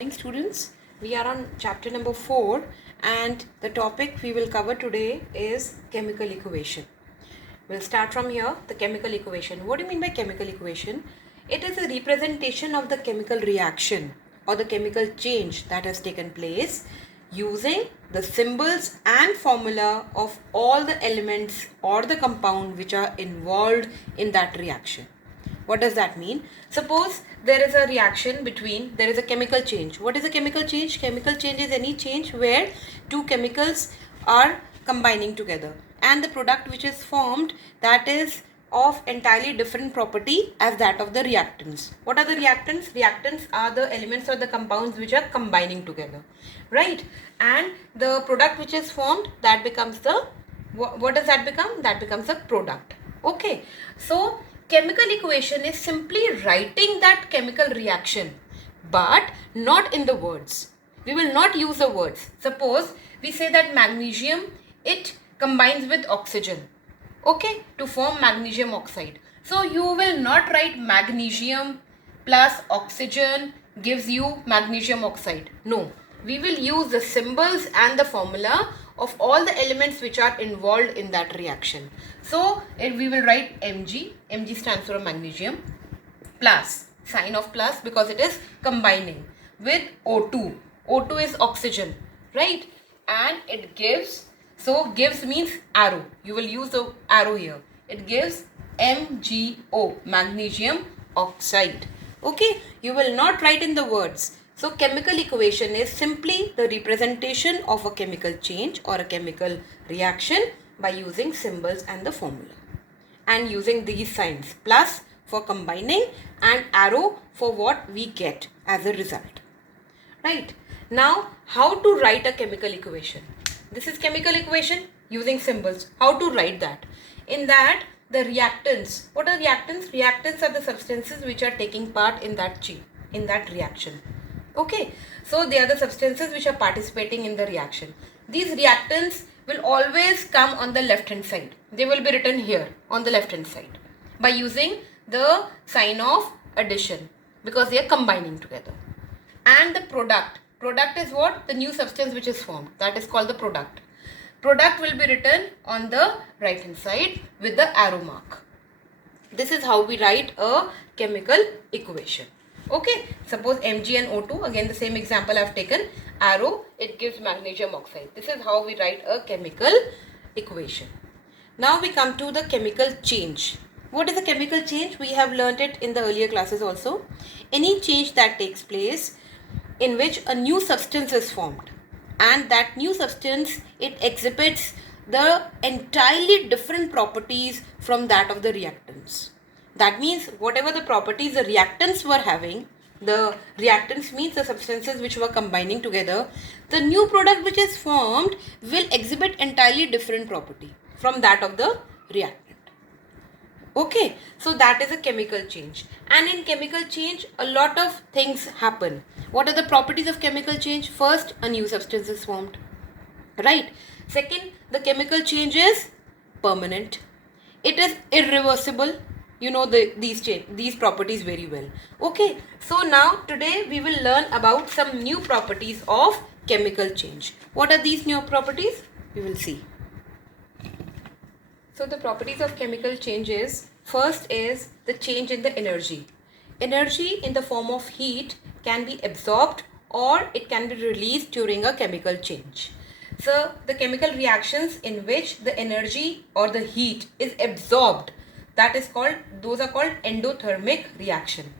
Morning students, we are on chapter number 4 and the topic we will cover today is chemical equation. We'll start from here, the chemical equation. What do you mean by chemical equation? It is a representation of the chemical reaction or the chemical change that has taken place using the symbols and formula of all the elements or the compound which are involved in that reaction. What does that mean? Suppose there is a reaction there is a chemical change. What is a chemical change? Chemical change is any change where two chemicals are combining together and the product which is formed, that is of entirely different property as that of the reactants. What are the reactants? Reactants are the elements or the compounds which are combining together, right? And the product which is formed, that becomes what does that become? That becomes a product. Okay, so chemical equation is simply writing that chemical reaction, but not in the words. We will not use the words. Suppose we say that magnesium, it combines with oxygen, okay, to form magnesium oxide. So you will not write magnesium plus oxygen gives you magnesium oxide. No, we will use the symbols and the formula of all the elements which are involved in that reaction. So we will write Mg. Mg stands for magnesium, plus, sign of plus because it is combining with O2. O2 is oxygen, right? And it gives, so gives means arrow. You will use the arrow here. It gives MgO, magnesium oxide. Okay, you will not write in the words. So chemical equation is simply the representation of a chemical change or a chemical reaction by using symbols and the formula. And using these signs, plus for combining and arrow for what we get as a result. Right. Now, how to write a chemical equation? This is chemical equation using symbols. How to write that? In that, the reactants. What are reactants? Reactants are the substances which are taking part in that reaction. Okay, so they are the substances which are participating in the reaction. These reactants will always come on the left hand side. They will be written here on the left hand side by using the sign of addition because they are combining together. And the product is what? The new substance which is formed. That is called the product. Product will be written on the right hand side with the arrow mark. This is how we write a chemical equation. Okay, suppose Mg and O2, again the same example I have taken, arrow, it gives magnesium oxide. This is how we write a chemical equation. Now we come to the chemical change. What is a chemical change? We have learnt it in the earlier classes also. Any change that takes place in which a new substance is formed and that new substance, it exhibits the entirely different properties from that of the reactants. That means whatever the properties the reactants were having, the reactants means the substances which were combining together, the new product which is formed will exhibit entirely different property from that of the reactant. Okay, so that is a chemical change. And in chemical change, a lot of things happen. What are the properties of chemical change? First, a new substance is formed, right? Second, the chemical change is permanent. It is irreversible. You know these properties very well. Okay, so now today we will learn about some new properties of chemical change. What are these new properties? We will see. So the properties of chemical change is, first is the change in the energy. Energy in the form of heat can be absorbed or it can be released during a chemical change. So the chemical reactions in which the energy or the heat is absorbed, those are called endothermic reaction.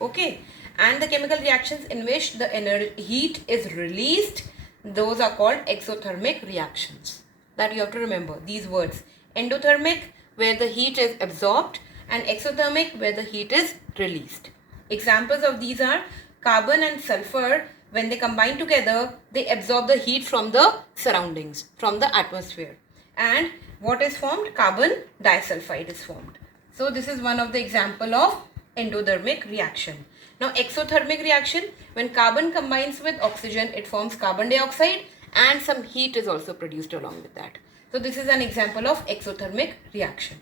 Okay, and the chemical reactions in which the heat is released, those are called exothermic reactions. That you have to remember these words. Endothermic, where the heat is absorbed, and exothermic, where the heat is released. Examples of these are carbon and sulfur. When they combine together, they absorb the heat from the surroundings, from the atmosphere. And what is formed? Carbon disulfide is formed. So this is one of the example of endothermic reaction. Now exothermic reaction, when carbon combines with oxygen, it forms carbon dioxide and some heat is also produced along with that. So this is an example of exothermic reaction.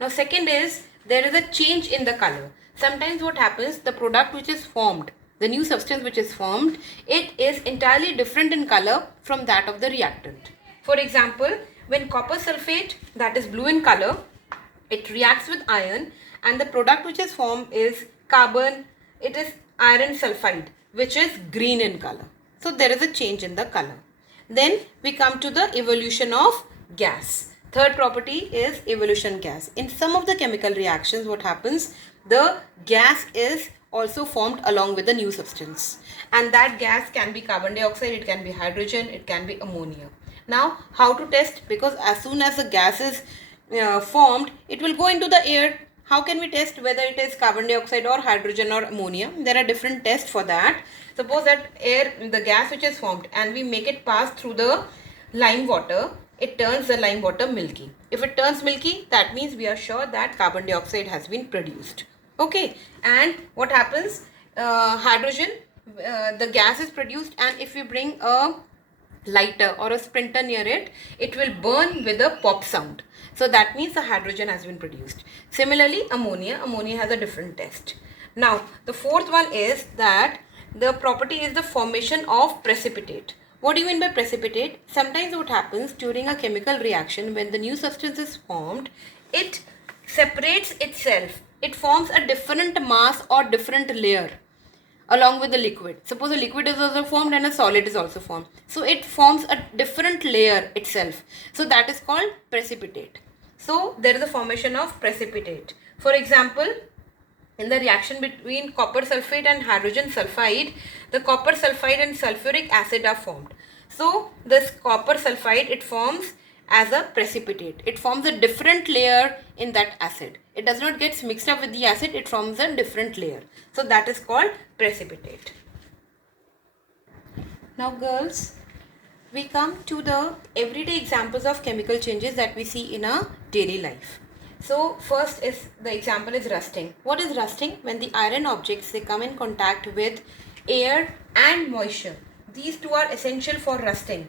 Now second is, there is a change in the color. Sometimes what happens, the product which is formed the new substance which is formed, it is entirely different in color from that of the reactant. For example, when copper sulfate, that is blue in color, it reacts with iron, and the product which is formed is carbon, it is iron sulfide, which is green in color. So there is a change in the color. Then we come to the evolution of gas. Third property is evolution gas. In some of the chemical reactions, what happens, the gas is also formed along with the new substance, and that gas can be carbon dioxide, it can be hydrogen, it can be ammonia. Now how to test? Because as soon as the gas is formed, it will go into the air. How can we test whether it is carbon dioxide or hydrogen or ammonia? There are different tests for that. Suppose that the gas which is formed, and we make it pass through the lime water, it turns the lime water milky. If it turns milky, that means we are sure that carbon dioxide has been produced. Okay, and what happens? Hydrogen, the gas is produced, and if we bring a lighter or a splinter near it, it will burn with a pop sound. So that means the hydrogen has been produced. Similarly, ammonia has a different test. Now, the fourth one is that the property is the formation of precipitate. What do you mean by precipitate? Sometimes what happens during a chemical reaction, when the new substance is formed, it separates itself. It forms a different mass or different layer along with the liquid. Suppose a liquid is also formed and a solid is also formed. So it forms a different layer itself. So that is called precipitate. So there is a formation of precipitate. For example, in the reaction between copper sulfate and hydrogen sulfide, the copper sulfide and sulfuric acid are formed. So this copper sulfide, it forms as a precipitate. It forms a different layer in that acid. It does not get mixed up with the acid, it forms a different layer. So that is called precipitate. Now girls, we come to the everyday examples of chemical changes that we see in our daily life. So first is the example is rusting. What is rusting? When the iron objects, they come in contact with air and moisture. These two are essential for rusting.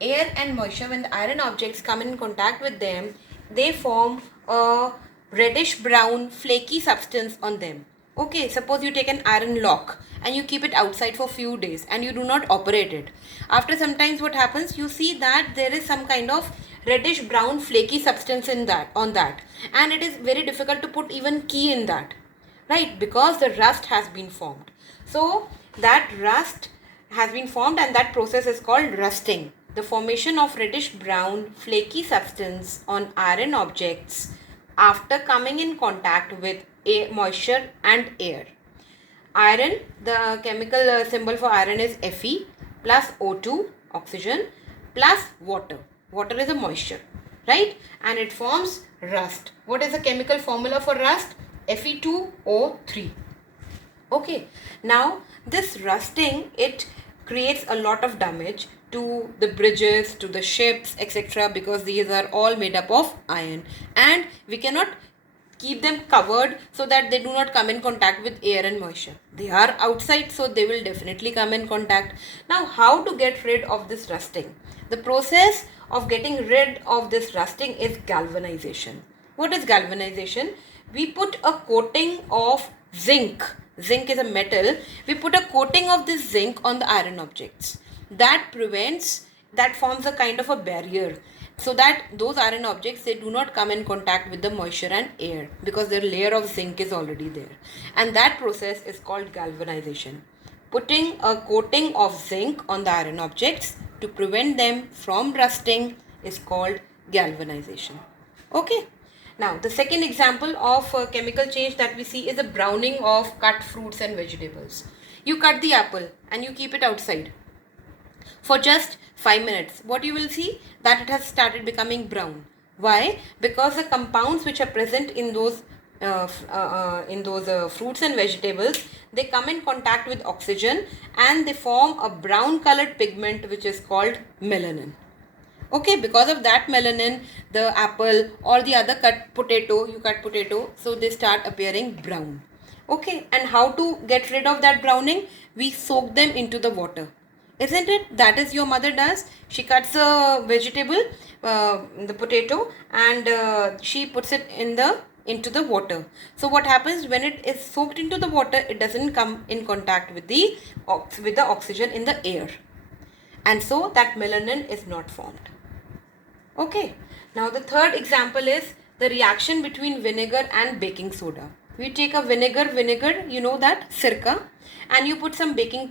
Air and moisture, when the iron objects come in contact with them, they form a reddish brown flaky substance on them. Okay, suppose you take an iron lock and you keep it outside for few days and you do not operate it. After some times what happens, you see that there is some kind of reddish brown flaky substance on that, and it is very difficult to put even key in that, right? Because the rust has been formed. So that rust has been formed, and that process is called rusting. The formation of reddish brown flaky substance on iron objects after coming in contact with moisture and air. Iron, the chemical symbol for iron is Fe plus O2, oxygen, plus water. Water is a moisture, right? And it forms rust. What is the chemical formula for rust? Fe2O3. Okay, now this rusting, it creates a lot of damage to the bridges, to the ships, etc., because these are all made up of iron, and we cannot keep them covered so that they do not come in contact with air and moisture. They are outside, so they will definitely come in contact. Now, how to get rid of this rusting? The process of getting rid of this rusting is galvanization. What is galvanization? We put a coating of zinc. Zinc is a metal. We put a coating of this zinc on the iron objects. That forms a kind of a barrier, so that those iron objects, they do not come in contact with the moisture and air, because their layer of zinc is already there. And that process is called galvanization. Putting a coating of zinc on the iron objects to prevent them from rusting is called galvanization. Okay. Now, the second example of chemical change that we see is the browning of cut fruits and vegetables. You cut the apple and you keep it outside for just 5 minutes. What you will see? That it has started becoming brown. Why? Because the compounds which are present in those fruits and vegetables, they come in contact with oxygen and they form a brown colored pigment which is called melanin. Okay, because of that melanin, the apple or the other you cut potato, so they start appearing brown. Okay, and how to get rid of that browning? We soak them into the water. Isn't it? That is your mother does. She cuts a vegetable, the potato, and she puts it in the into the water. So what happens when it is soaked into the water, it doesn't come in contact with the oxygen in the air, and so that melanin is not formed. Okay, now the third example is the reaction between vinegar and baking soda. We take a vinegar, you know that, sirka, and you put some baking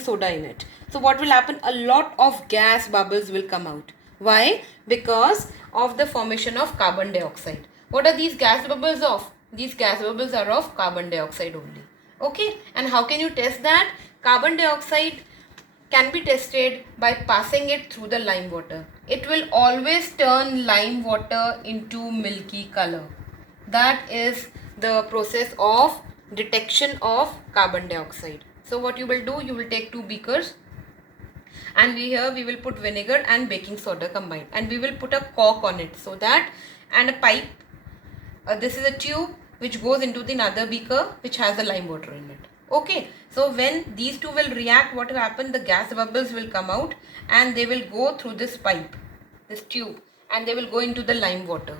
soda in it. So what will happen? A lot of gas bubbles will come out. Why? Because of the formation of carbon dioxide. What are these gas bubbles of? These gas bubbles are of carbon dioxide only. Okay, and how can you test that? Carbon dioxide can be tested by passing it through the lime water. It will always turn lime water into milky color. That is the process of detection of carbon dioxide. So what you will do, you will take 2 beakers, and we will put vinegar and baking soda combined, and we will put a cork on it, so that, and a pipe. This is a tube which goes into the another beaker which has the lime water in it. Okay, so when these two will react, what will happen? The gas bubbles will come out and they will go through this pipe, this tube, and they will go into the lime water,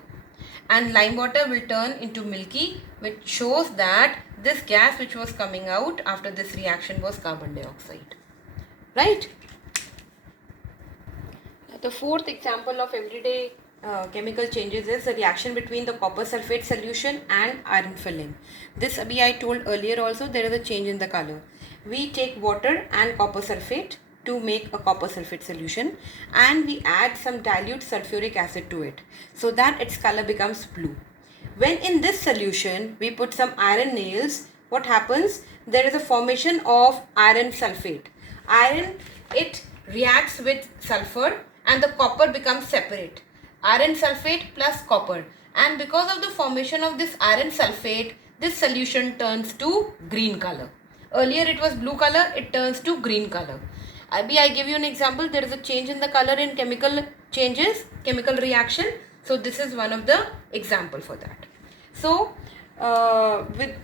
and lime water will turn into milky, which shows that this gas which was coming out after this reaction was carbon dioxide. Right? The fourth example of everyday chemical changes is the reaction between the copper sulfate solution and iron filling. This I told earlier also, there is a change in the color. We take water and copper sulfate to make a copper sulfate solution, and we add some dilute sulfuric acid to it so that its color becomes blue. When in this solution we put some iron nails, what happens? There is a formation of iron sulfate. Iron, it reacts with sulfur and the copper becomes separate. Iron sulfate plus copper, and because of the formation of this iron sulfate, this solution turns to green color. Earlier it was blue color, it turns to green color. I give you an example. There is a change in the color in chemical changes, chemical reaction. So this is one of the example for that. So with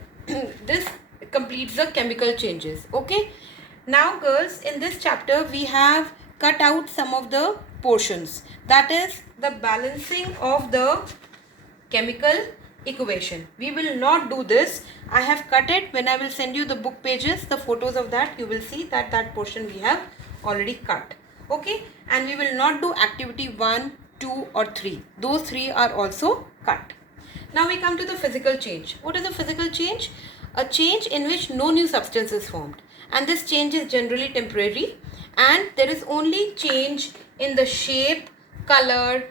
this completes the chemical changes. Okay. Now girls, in this chapter we have cut out some of the portions, that is the balancing of the chemical equation. We will not do this. I have cut it. When I will send you the book pages, the photos of that, you will see that that portion we have already cut. Okay, and we will not do activity 1, 2 or 3. Those 3 are also cut. Now we come to the physical change. What is a physical change? A change in which no new substance is formed, and this change is generally temporary, and there is only change in the shape, color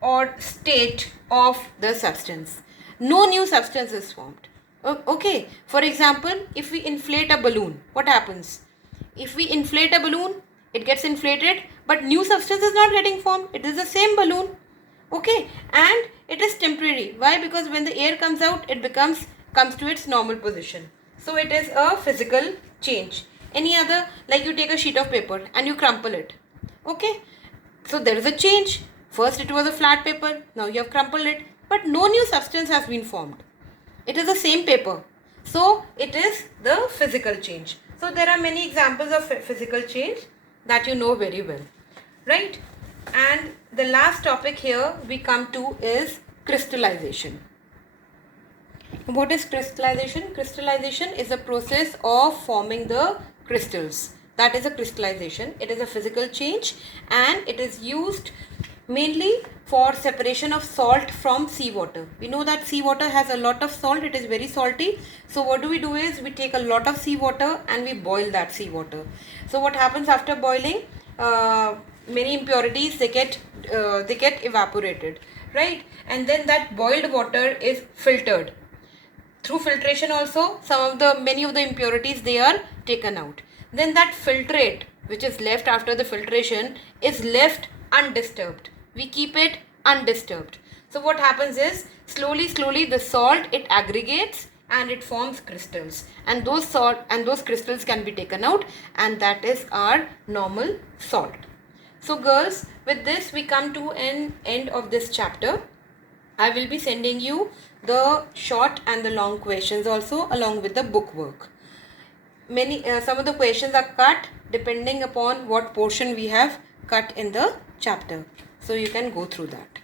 or state of the substance. No new substance is formed. Okay, for example, if we inflate a balloon, what happens? If we inflate a balloon, it gets inflated, but new substance is not getting formed. It is the same balloon. Okay, and it is temporary. Why? Because when the air comes out, it comes to its normal position. So it is a physical change. Any other, like you take a sheet of paper and you crumple it. Okay, so there is a change. First it was a flat paper, now you have crumpled it, but no new substance has been formed. It is the same paper. So it is the physical change. So there are many examples of physical change that you know very well. Right? And the last topic here we come to is crystallization. What is crystallization? Crystallization is a process of forming the crystals. That is a crystallization. It is a physical change, and it is used mainly for separation of salt from seawater. We know that seawater has a lot of salt. It is very salty. So what do is we take a lot of seawater and we boil that seawater. So what happens after boiling? Many impurities, they get evaporated, right? And then that boiled water is filtered. Through filtration also, many of the impurities, they are taken out. Then that filtrate which is left after the filtration is left undisturbed. We keep it undisturbed. So what happens is, slowly the salt, it aggregates and it forms crystals, and those crystals can be taken out, and that is our normal salt. So girls, with this we come to an end of this chapter. I will be sending you the short and the long questions also along with the book work. Some of the questions are cut depending upon what portion we have cut in the chapter. So you can go through that.